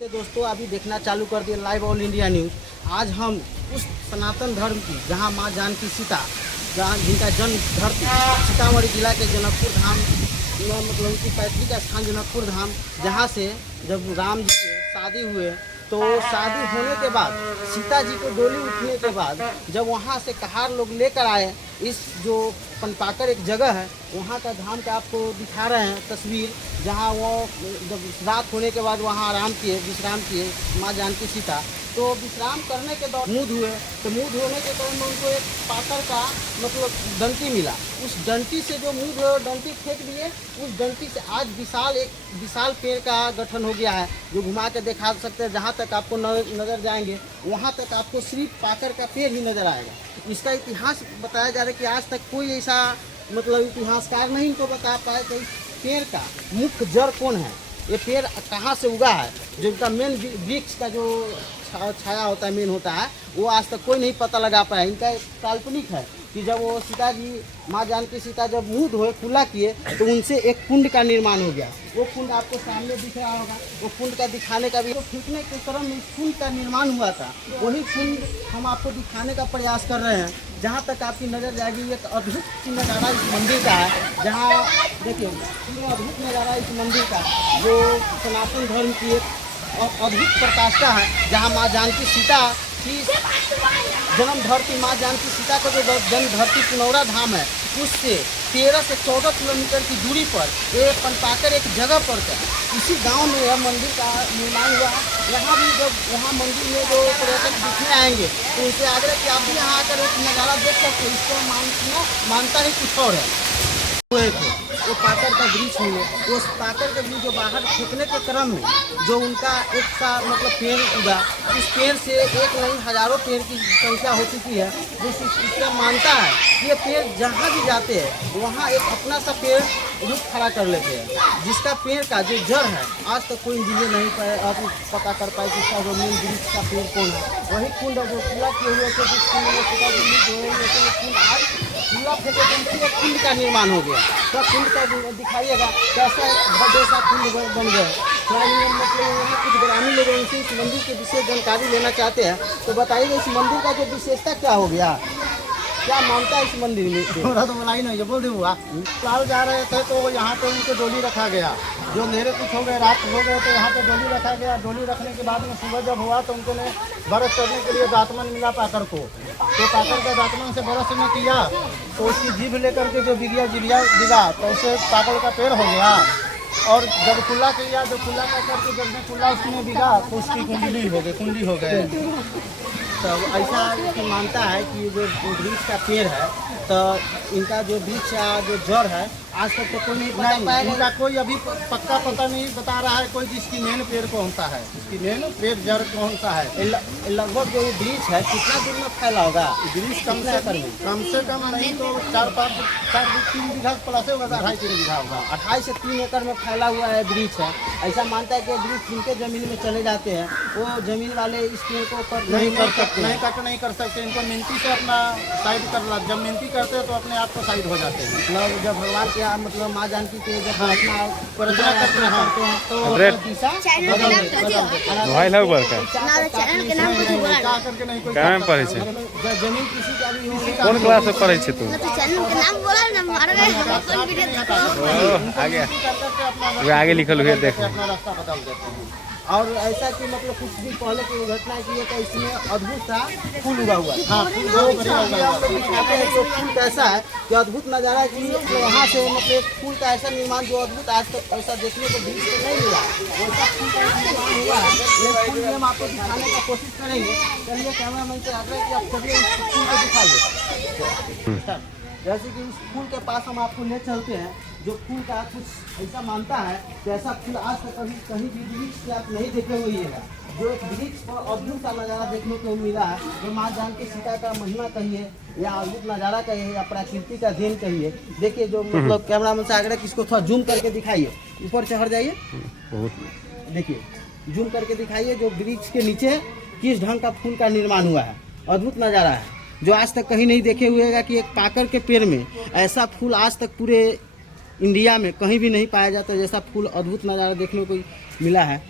दोस्तों अभी देखना चालू कर दिए लाइव ऑल इंडिया न्यूज़। आज हम उस सनातन धर्म की जहां मां जानकी सीता जहां जिनका जन्म धरती सीतामढ़ी जिला के जनकपुर धाम मतलब उनकी पैतृक स्थान जनकपुर धाम, जहां से जब राम जी के शादी हुए तो शादी होने के बाद सीता जी को डोली उठने के बाद जब वहां से कहार लोग लेकर आए, इस जो पनपाकर एक जगह है वहाँ का धाम का आपको दिखा रहे हैं तस्वीर, जहाँ वो जब रात होने के बाद वहाँ आराम किए, विश्राम किए माँ जानकी सीता। तो विश्राम करने के दौरान मूड हुए, तो मूड होने के दौरान उनको एक पाकर का मतलब डंटी मिला। उस डंटी से जो मूड हुए डंटी फेंक दिए। उस डंटी से आज विशाल पेड़ का गठन हो गया है, जो घुमा के दिखा सकते हैं। जहाँ तक आपको नज़र जाएंगे वहाँ तक आपको सिर्फ पाकर का पेड़ ही नज़र आएगा। इसका इतिहास बताया जा रहा है कि आज तक कोई ऐसा मतलब इतिहासकार नहीं इनको बता पाए कि पेड़ का मुख्य जड़ कौन है, ये पेड़ कहाँ से उगा है, जो इनका मेन वृक्ष का जो छाया होता है मेन होता है, वो आज तक कोई नहीं पता लगा पाया। इनका एक काल्पनिक है कि जब वो सीता जी माँ जानकी सीता जब मुँह धोए खुला किए तो उनसे एक कुंड का निर्माण हो गया। वो कुंड आपको सामने दिख रहा होगा, वो कुंड का दिखाने का भी तो फेंकने के क्रम में इस कुंड का निर्माण हुआ था। वही कुंड हम आपको दिखाने का प्रयास कर रहे हैं। जहाँ तक आपकी नज़र जाएगी एक अद्भुत नज़ारा इस मंदिर का है, जहाँ देखिए अद्भुत नज़ारा इस मंदिर का जो सनातन धर्म की एक अद्भुत प्रकाष्ठा है, जहाँ माँ जानकी सीता की जन्म धरती माँ जानकी सीता का जो जन्म धरती पुनौरा धाम है, उससे 13 से 14 किलोमीटर की दूरी पर ये पनपाकर एक जगह पर इसी गांव में यह मंदिर का निर्माण हुआ है। यहाँ भी जब वहाँ मंदिर में जो पर्यटक दिखने आएंगे तो उनसे आग्रह कि आप भी यहाँ आकर एक नज़ारा देख सकते हैं। इसको मानता ही कुछ और है। वो पाकर का वृक्ष हुए, उस पाकर के वृक्ष जो बाहर फेंकने के क्रम में जो उनका एक सा मतलब पेड़ उगा, उस पेड़ से एक नहीं हजारों पेड़ की संख्या हो चुकी है। जिस इसका मानता है कि ये पेड़ जहाँ भी जाते हैं वहाँ एक अपना सा पेड़ रुख खड़ा कर लेते हैं, जिसका पेड़ का जो जड़ है आज तक कोई इंजीनियर नहीं पाए आप पता कर पाए कि इसका जो मेन वृक्ष का पेड़ कौन है। वही कुंड जो खुला किए हुए थे, जिस कुंड में सीता जी आज खुला फेंके तो कुंड का निर्माण हो गया। तो कुंड का दिखाइएगा कैसा बड़े सा कुंड बन गया। मतलब कुछ ग्रामीण लोग उनसे इस मंदिर के विशेष जानकारी लेना चाहते हैं, तो बताइए इस मंदिर का जो विशेषता क्या हो गया, क्या मानता है इस मंदिर में? थोड़ा तो मलाई नहीं बोल दी हुआ। साल जा रहे थे तो यहाँ पे उनको डोली रखा गया, जो अंधेरे कुछ हो गए रात हो गए तो यहाँ पे डोली रखा गया। डोली रखने के बाद में सुबह जब हुआ तो उनको ने बरस करने के लिए दातमन मिला पाकर को, तो पाकर का दातमन से बरस में किया तो उसकी जीभ लेकर के जो दिगा तो उसे पागल का पेड़ हो गया। और जब खुला किया, जब खुला करके जब खुला उसमें दिगा तो उसकी कुंडली हो गए। तब ऐसा मानता है कि जो वृक्ष का पेड़ है तो इनका जो वृक्ष का जो जड़ है आज तक तो कोई नहीं बता पाएगा। इनका कोई अभी पक्का पता नहीं बता रहा है कोई, जिसकी मेन पेड़ कौन सा है, इसकी मेन पेड़ जड़ कौन सा है। लगभग जो वृक्ष है कितना दूर में फैला होगा? वृक्ष कम से कम नहीं तो 3 बीघा प्लस होगा, 2.5-3 बीघा होगा। 28 से 3 एकड़ में फैला हुआ है वृक्ष है। ऐसा मानता है कि वृक्ष जिनके जमीन में चले जाते हैं वो जमीन वाले इस पेड़ को कट नहीं कर सकते। इनको मिनती से अपना साइड कर ला, जब मिनती करते हैं तो अपने आप को साइड हो जाते हैं। मतलब जब भगवान के मतलब माँ जानकी के जब अपना प्रार्थना करते हैं तो दिशा जमीन किसी का भी हो। कौन क्लास में पढ़े छे तू? आगे लिखल हुए देख अपना रास्ता बदल देते हैं। और ऐसा कि मतलब कुछ दिन पहले की घटना की है तो इसमें अद्भुत सा फूल उगा हुआ है। हाँ, जो फूल कैसा है कि अद्भुत नज़ारा है कि वहाँ से मतलब फूल का ऐसा निर्माण जो अद्भुत आज तक ऐसा देखने को दृश्य से नहीं मिला, वैसा फूल का निर्माण हुआ है। ये फूल हम आपको दिखाने का कोशिश करेंगे। चलिए कैमरा मैन से आग्रह कि आप चलिए इस फूल को दिखाइए। जैसे कि इस फूल के पास हम आपको ले चलते हैं, जो फूल का कुछ ऐसा मानता है कि ऐसा फूल आज तक कहीं भी वृक्ष से आप नहीं देखे हुए हैं। जो एक वृक्ष पर अद्भुत सा नज़ारा देखने को मिला है, जो माँ जानकी सीता का महिमा कहिए या अद्भुत नज़ारा कहिए या प्रकृति का देन कहिए। देखिए जो मतलब कैमरा मैन से आग्रह कि इसको थोड़ा जूम करके दिखाइए, ऊपर चढ़ जाइए, देखिए जूम करके दिखाइए जो वृक्ष के नीचे किस ढंग का फूल का निर्माण हुआ है। अद्भुत नज़ारा है जो आज तक कहीं नहीं देखे हुए है कि एक पाकर के पेड़ में ऐसा फूल आज तक पूरे इंडिया में कहीं भी नहीं पाया जाता, जैसा फूल अद्भुत नज़ारा देखने को मिला है।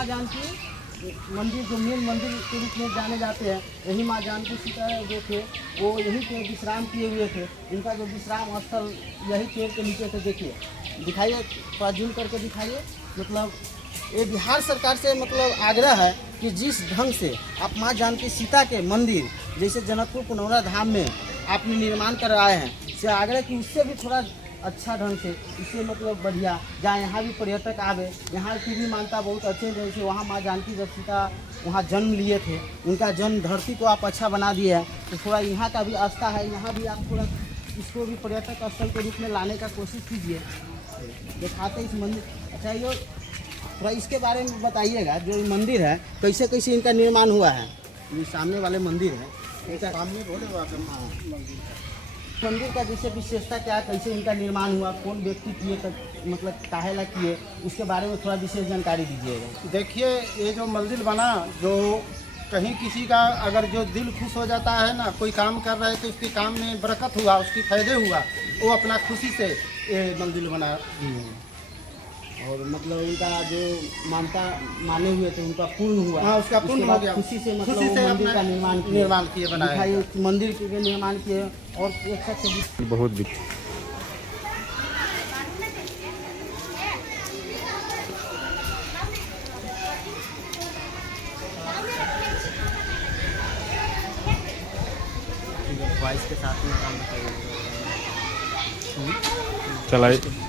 माँ जानकी मंदिर जो मेन मंदिर के रूप में जाने जाते हैं, यही माँ जानकी सीता जो थे वो यहीं पे विश्राम किए हुए थे। इनका जो विश्राम स्थल यही पेड़ के नीचे थे। देखिए, दिखाइए, थोड़ा जूम करके दिखाइए। मतलब ये बिहार सरकार से मतलब आग्रह है कि जिस ढंग से आप माँ जानकी सीता के मंदिर जैसे जनकपुर पुनौरा धाम में आपने निर्माण करवाए हैं, से आग्रह कि उससे भी थोड़ा अच्छा ढंग से, इससे मतलब बढ़िया, जहाँ यहाँ भी पर्यटक आवे। यहाँ की भी मान्यता बहुत अच्छे हैं, जैसे वहाँ माँ जानकी जब सीता वहाँ जन्म लिए थे, उनका जन्म धरती को आप अच्छा बना दिए हैं, तो थोड़ा यहाँ का भी आस्था है, यहाँ भी आप थोड़ा इसको भी पर्यटक स्थल के रूप में लाने का कोशिश कीजिए। दिखाते इस मंदिर। अच्छा, ये थोड़ा इसके बारे में बताइएगा, जो ये मंदिर है कैसे कैसे इनका निर्माण हुआ है। ये सामने वाले मंदिर है, इनका सामने बोले हाँ, मंदिर का जैसे विशेषता क्या है, कैसे इनका निर्माण हुआ, कौन व्यक्ति किए, मतलब काहेला किए, उसके बारे में थोड़ा विशेष जानकारी दीजिएगा। देखिए, ये जो मंदिर बना, जो कहीं किसी का अगर जो दिल खुश हो जाता है ना, कोई काम कर रहे तो उसके काम में बरकत हुआ, उसकी फायदे हुआ, वो अपना खुशी से ये मंदिर बना। और मतलब उनका जो मानता माने हुए थे उनका पूर्ण हुआ। हाँ, उसका पूर्ण हो गया। खुशी से मतलब खुशी से वो मंदिर अपना का निर्माण किए बनाया। दिखाइए, मंदिर के निर्माण किए। और एक साथ बहुत भी वॉइस के साथ में काम चलाइए।